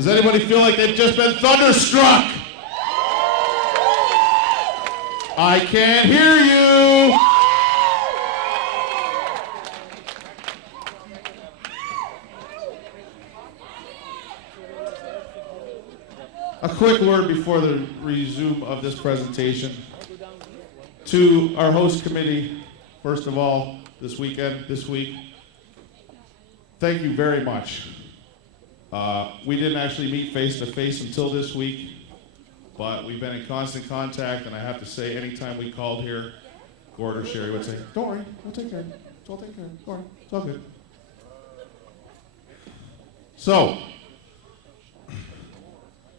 Does anybody feel like they've just been thunderstruck? I can't hear you. A quick word before the resume of this presentation. To our host committee, first of all, this week, thank you very much. We didn't actually meet face to face until this week, but we've been in constant contact, and I have to say, anytime we called here, Gord or Sherry would say, don't worry, we'll take care of it. We'll take care of it. Don't worry, it's all good. So,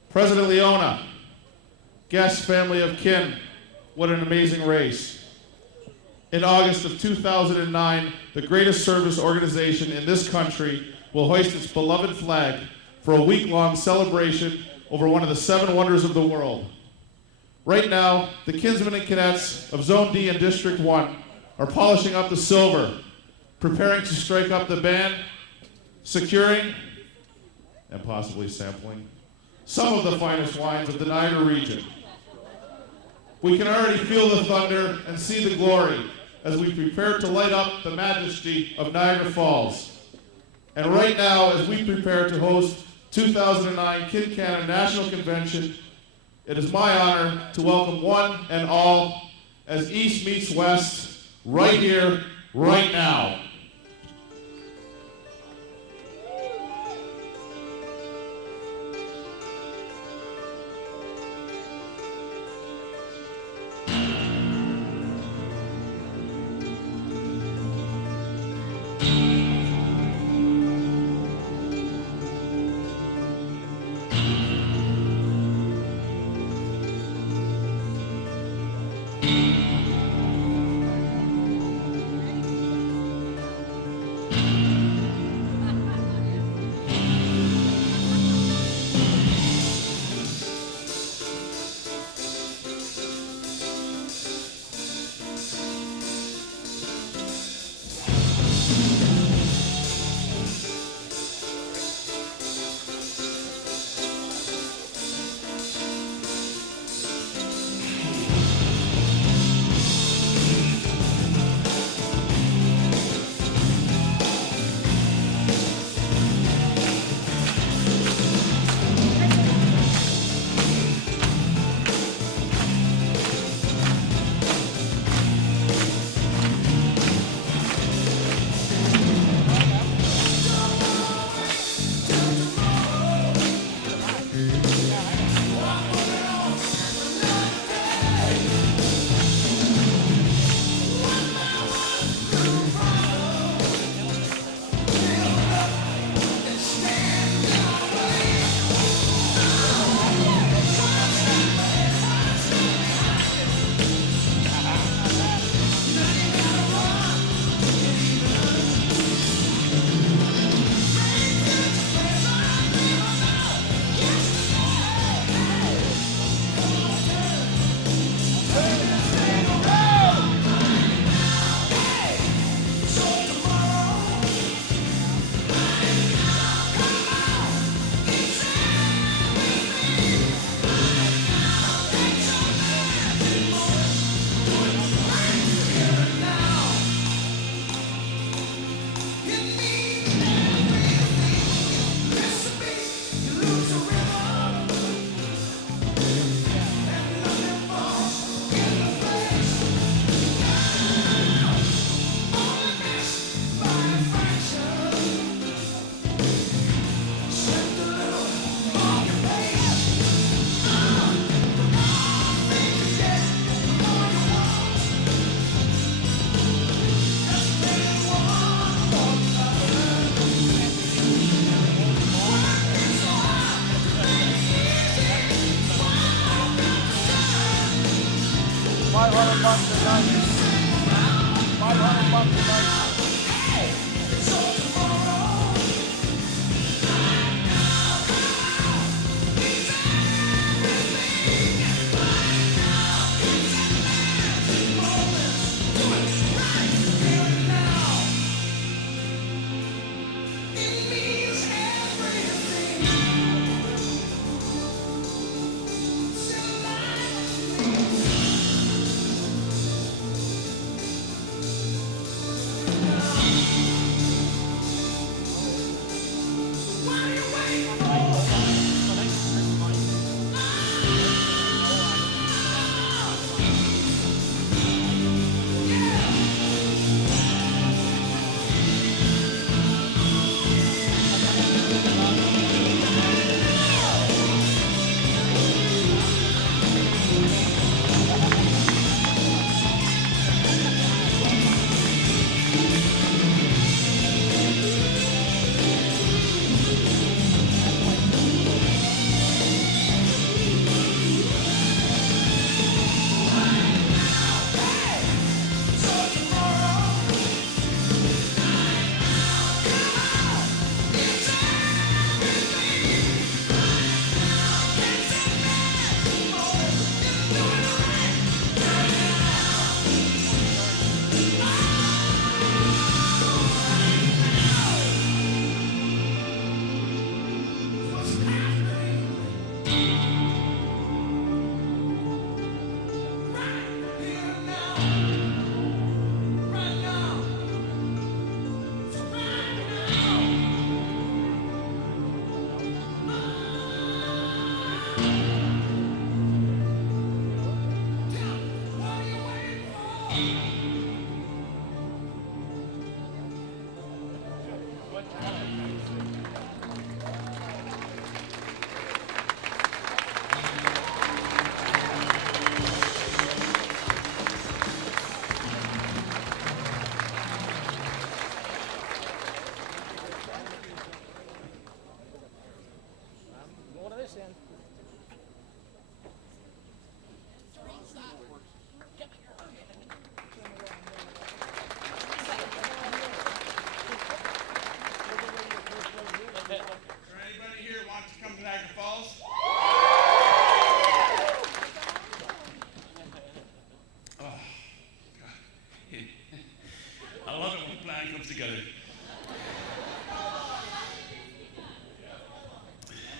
President Leona, guest family of kin, what an amazing race. In August of 2009, the greatest service organization in this country will hoist its beloved flag for a week-long celebration over one of the 7 wonders of the world. Right now, the Kinsmen and Kinettes of Zone D and District 1 are polishing up the silver, preparing to strike up the band, securing, and possibly sampling some of the finest wines of the Niagara region. We can already feel the thunder and see the glory as we prepare to light up the majesty of Niagara Falls. And right now, as we prepare to host 2009 Kid Canada National Convention, it is my honor to welcome one and all as East meets West, right here, right now.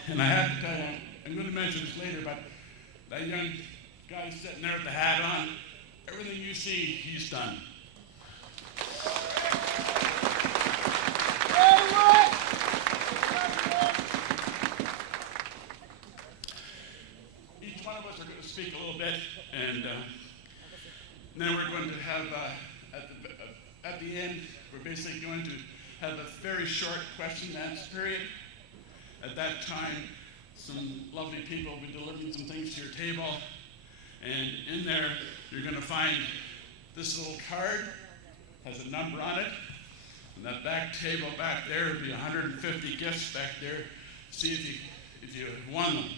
And I have to tell you, I'm going to mention this later, but that young guy sitting there with the hat on, everything you see, he's done. Each one of us are going to speak a little bit, and then we're going to have, at the end, we're basically going to have a very short question and answer period. At that time, some lovely people will be delivering some things to your table. And in there, you're going to find this little card, has a number on it. And that back table back there will be 150 gifts back there. See if you won them.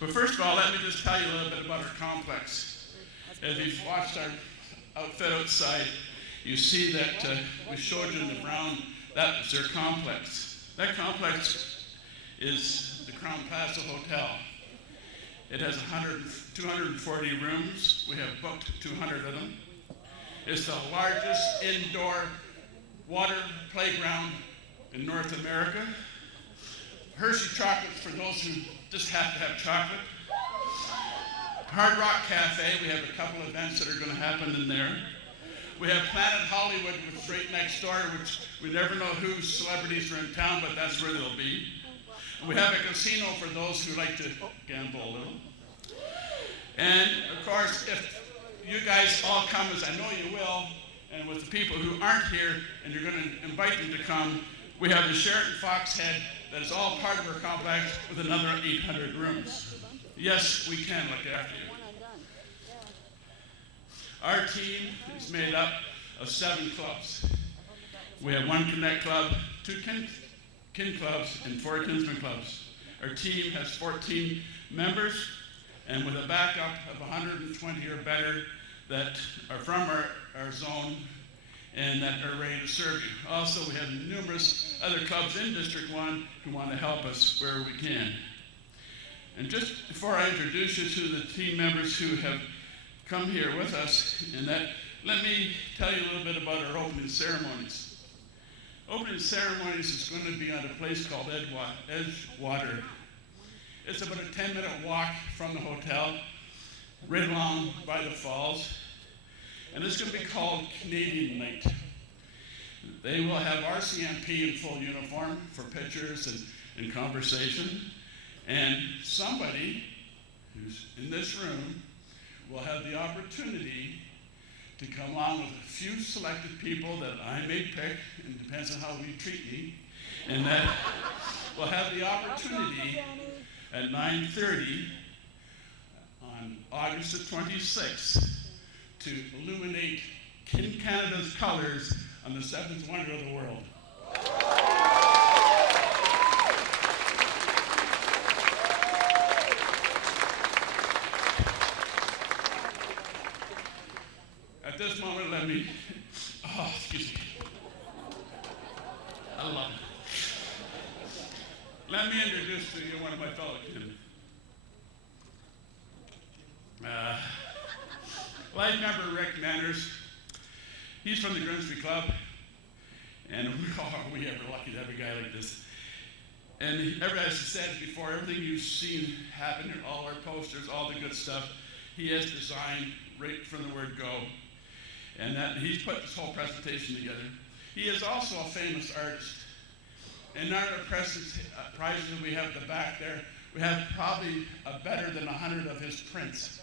But first of all, let me just tell you a little bit about our complex. As you've watched our outfit outside, you see that we showed you in the brown, that was their complex. That complex is the Crown Plaza Hotel. It has 240 rooms. We have booked 200 of them. It's the largest indoor water playground in North America. Hershey chocolates for those who just have to have chocolate. Hard Rock Cafe, we have a couple of events that are going to happen in there. We have Planet Hollywood, which is right next door, which we never know whose celebrities are in town, but that's where they'll be. We have a casino for those who like to gamble a little. And of course, if you guys all come, as I know you will, and with the people who aren't here, and you're going to invite them to come, we have the Sheraton Fox Head that is all part of our complex with another 800 rooms. Yes, we can look after you. Our team is made up of 7 clubs. We have 1 Connect club, 2 Kin clubs, and 4 Kinsmen clubs. Our team has 14 members, and with a backup of 120 or better that are from our zone and that are ready to serve you. Also, we have numerous other clubs in District 1 who want to help us where we can. And just before I introduce you to the team members who have come here with us, let me tell you a little bit about our opening ceremonies. Opening ceremonies is going to be on a place called Edgewater. It's about a 10-minute walk from the hotel, right along by the falls. And it's going to be called Canadian Night. They will have RCMP in full uniform for pictures and conversation. And somebody who's in this room will have the opportunity to come along with a few selected people that I may pick, and it depends on how you treat me, and that will have the opportunity at 9:30 on August the 26th to illuminate Canada's colors on the 7th wonder of the world. At this moment, let me, excuse me. I love it. Let me introduce to you one of my fellow kin. Life member Rick Manners. He's from the Grimsby Club, and are we ever lucky to have a guy like this. And as I said before, everything you've seen happen, all our posters, all the good stuff, he has designed right from the word go. And that he's put this whole presentation together. He is also a famous artist. And our prizes we have at the back there, we have probably better than 100 of his prints.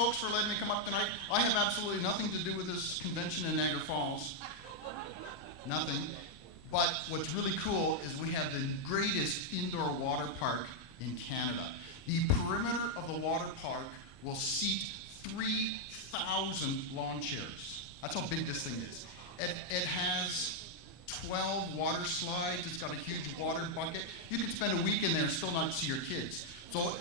folks, for letting me come up tonight. I have absolutely nothing to do with this convention in Niagara Falls. Nothing. But what's really cool is we have the greatest indoor water park in Canada. The perimeter of the water park will seat 3,000 lawn chairs. That's how big this thing is. It has 12 water slides. It's got a huge water bucket. You could spend a week in there and still not see your kids. So,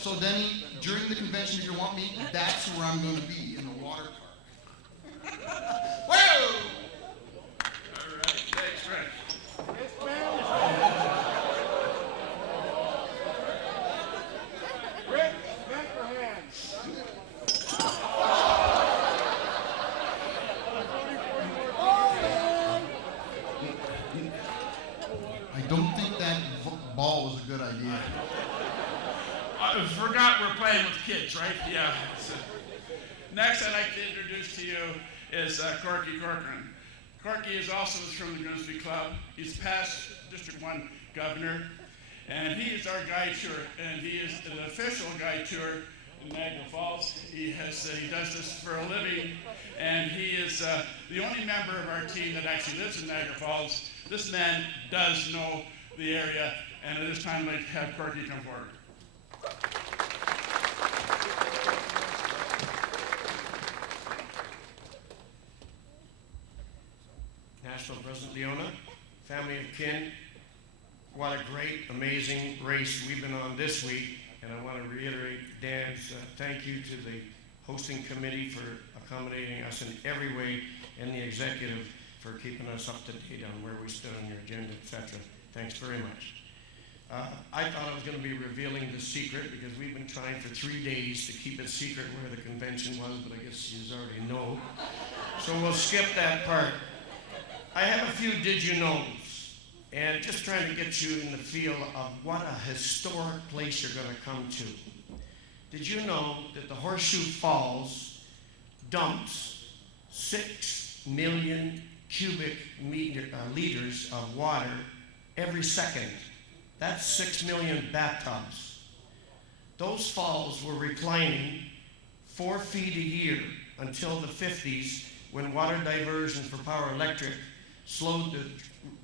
So Denny, during the convention, if you want me, that's where I'm going to be, in the water park. Whoa! All right, thanks, Rick. Rick, back your hands. I don't think that ball was a good idea. I forgot we're playing with kids, right? Yeah. So, next, I'd like to introduce to you is Corky Corcoran. Corky is also from the Grimsby Club. He's past District 1 governor, and he is our guide tour, and he is an official guide tour in Niagara Falls. He does this for a living, and he is the only member of our team that actually lives in Niagara Falls. This man does know the area, and at this time, I'd like to have Corky come forward. National President Leona, family of kin, what a great, amazing race we've been on this week. And I want to reiterate Dan's thank you to the hosting committee for accommodating us in every way, and the executive for keeping us up to date on where we stood on your agenda, etc. Thanks very much. I thought I was going to be revealing the secret because we've been trying for 3 days to keep it secret where the convention was, but I guess you already know. So we'll skip that part. I have a few did you knows, and just trying to get you in the feel of what a historic place you're going to come to. Did you know that the Horseshoe Falls dumps 6 million cubic liters of water every second? That's 6 million bathtubs. Those falls were reclining 4 feet a year until the 50s, when water diversion for power electric slowed the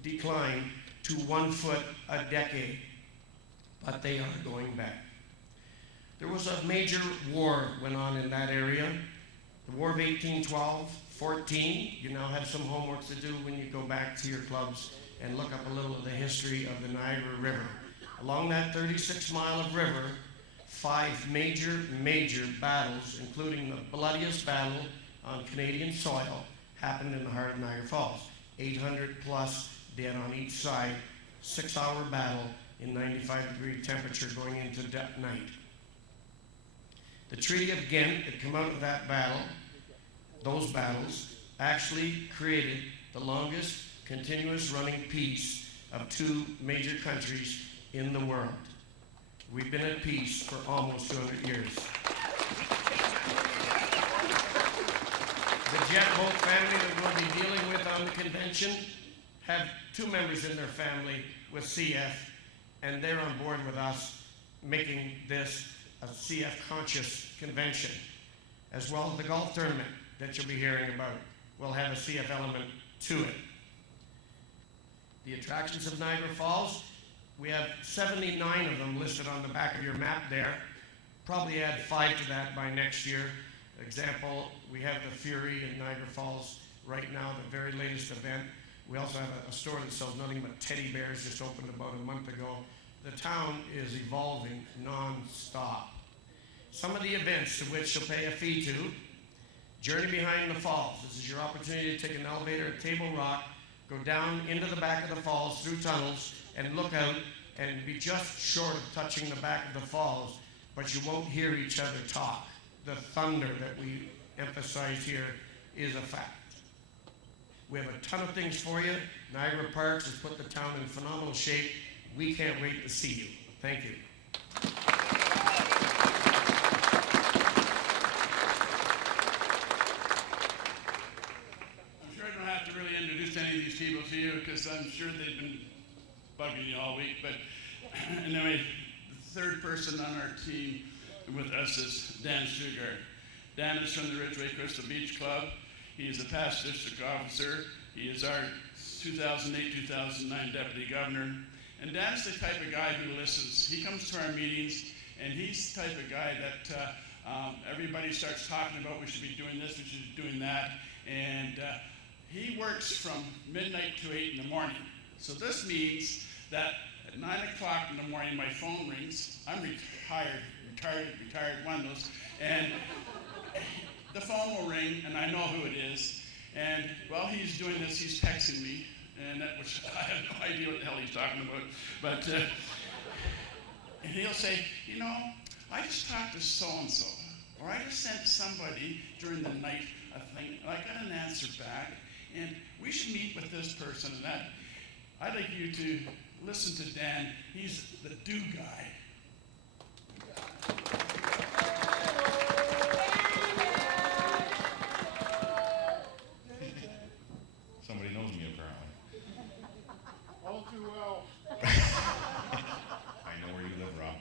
decline to 1 foot a decade. But they are going back. There was a major war went on in that area. The War of 1812-14. You now have some homework to do when you go back to your clubs and look up a little of the history of the Niagara River. Along that 36-mile of river, 5 major battles, including the bloodiest battle on Canadian soil, happened in the heart of Niagara Falls. 800 plus dead on each side, 6-hour battle in 95-degree temperature going into night. The Treaty of Ghent that came out of that battle, those battles, actually created the longest continuous running peace of 2 major countries in the world. We've been at peace for almost 200 years. The jet boat family that we'll be dealing with on the convention have 2 members in their family with CF, and they're on board with us making this a CF conscious convention, as well as the golf tournament that you'll be hearing about will have a CF element to it. The attractions of Niagara Falls, we have 79 of them listed on the back of your map there. Probably add 5 to that by next year. Example, we have the Fury in Niagara Falls right now, the very latest event. We also have a store that sells nothing but teddy bears, just opened about a month ago. The town is evolving non-stop. Some of the events to which you'll pay a fee to: Journey Behind the Falls. This is your opportunity to take an elevator at Table Rock, go down into the back of the falls through tunnels, and look out and be just short of touching the back of the falls, but you won't hear each other talk. The thunder that we emphasize here is a fact. We have a ton of things for you. Niagara Parks has put the town in phenomenal shape. We can't wait to see you. Thank you. I'm sure I don't have to really introduce any of these people to you, because I'm sure they've been bugging you all week. But anyway, third person on our team with us is Dan Sugard. Dan is from the Ridgeway Crystal Beach Club. He is a past district officer. He is our 2008-2009 deputy governor. And Dan's the type of guy who listens. He comes to our meetings, and he's the type of guy that everybody starts talking about, we should be doing this, we should be doing that. And he works from midnight to 8 in the morning. So this means that at 9 o'clock in the morning, my phone rings. I'm retired, one of those. And the phone will ring, and I know who it is. And while he's doing this, he's texting me, and which I have no idea what the hell he's talking about. But and he'll say, you know, I just talked to so-and-so, or I just sent somebody during the night a thing, and I got an answer back, and we should meet with this person and that. I'd like you to listen to Dan. He's the do guy. Somebody knows me apparently. All too well. I know where you live, Rob.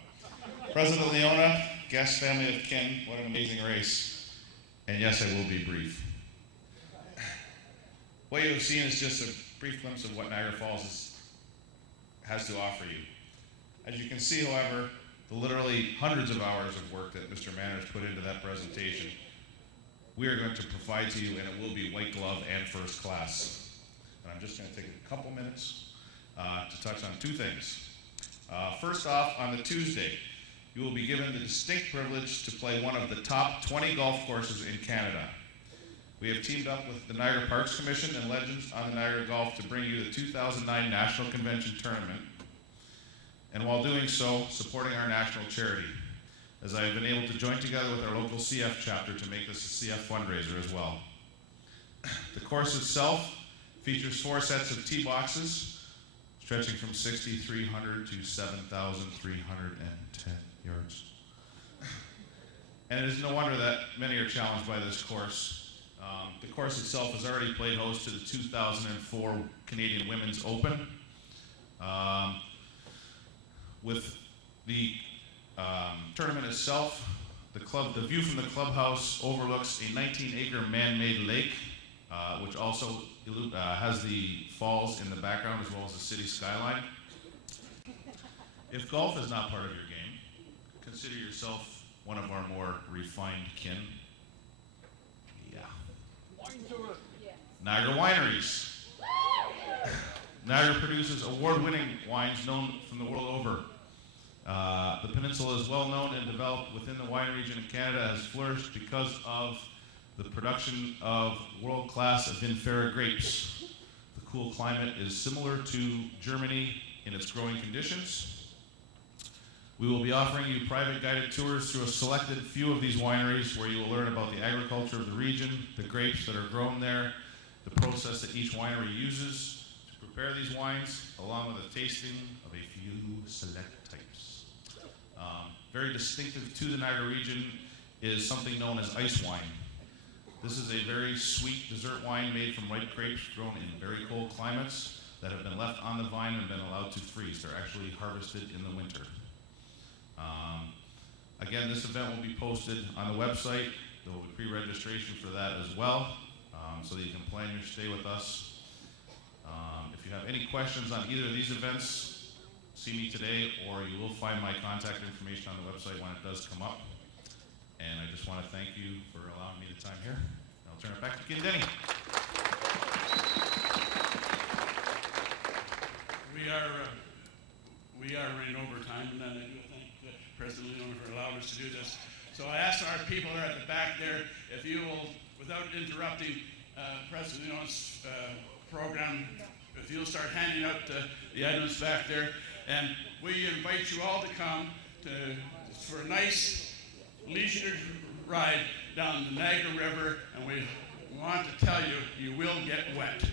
President Leona, guest, family of kin, what an amazing race. And yes, I will be brief. What you have seen is just a brief glimpse of what Niagara Falls has to offer you. As you can see, however, the literally hundreds of hours of work that Mr. Manners put into that presentation, we are going to provide to you, and it will be white glove and first class. And I'm just going to take a couple minutes to touch on two things. First off, on the Tuesday, you will be given the distinct privilege to play one of the top 20 golf courses in Canada. We have teamed up with the Niagara Parks Commission and Legends on the Niagara Golf to bring you the 2009 National Convention Tournament, and while doing so, supporting our national charity, as I have been able to join together with our local CF chapter to make this a CF fundraiser as well. The course itself features 4 sets of tee boxes, stretching from 6,300 to 7,310 yards. And it is no wonder that many are challenged by this course. The course itself has already played host to the 2004 Canadian Women's Open. With the tournament itself, the view from the clubhouse overlooks a 19-acre man-made lake, which also has the falls in the background as well as the city skyline. If golf is not part of your game, consider yourself one of our more refined kin. Yeah. Niagara Wineries. Niagara produces award-winning wines known from the world over. The peninsula is well known and developed within the wine region in Canada, has flourished because of the production of world-class vinifera grapes. The cool climate is similar to Germany in its growing conditions. We will be offering you private guided tours through a selected few of these wineries where you will learn about the agriculture of the region, the grapes that are grown there, the process that each winery uses to prepare these wines, along with a tasting of a few select types. Very distinctive to the Niagara region is something known as ice wine. This is a very sweet dessert wine made from ripe grapes grown in very cold climates that have been left on the vine and been allowed to freeze. They're actually harvested in the winter. Again, this event will be posted on the website. There will be pre-registration for that as well, so that you can plan your stay with us. If you have any questions on either of these events, see me today, or you will find my contact information on the website when it does come up. And I just want to thank you for allowing me the time here. I'll turn it back to Denny. We are running over time, and then I do thank President Leona for allowing us to do this. So I ask our people that are at the back there, if you will, without interrupting President Leona's program, if you'll start handing out the items back there, and we invite you all to come for a nice leisure ride down the Niagara River, and we want to tell you, you will get wet.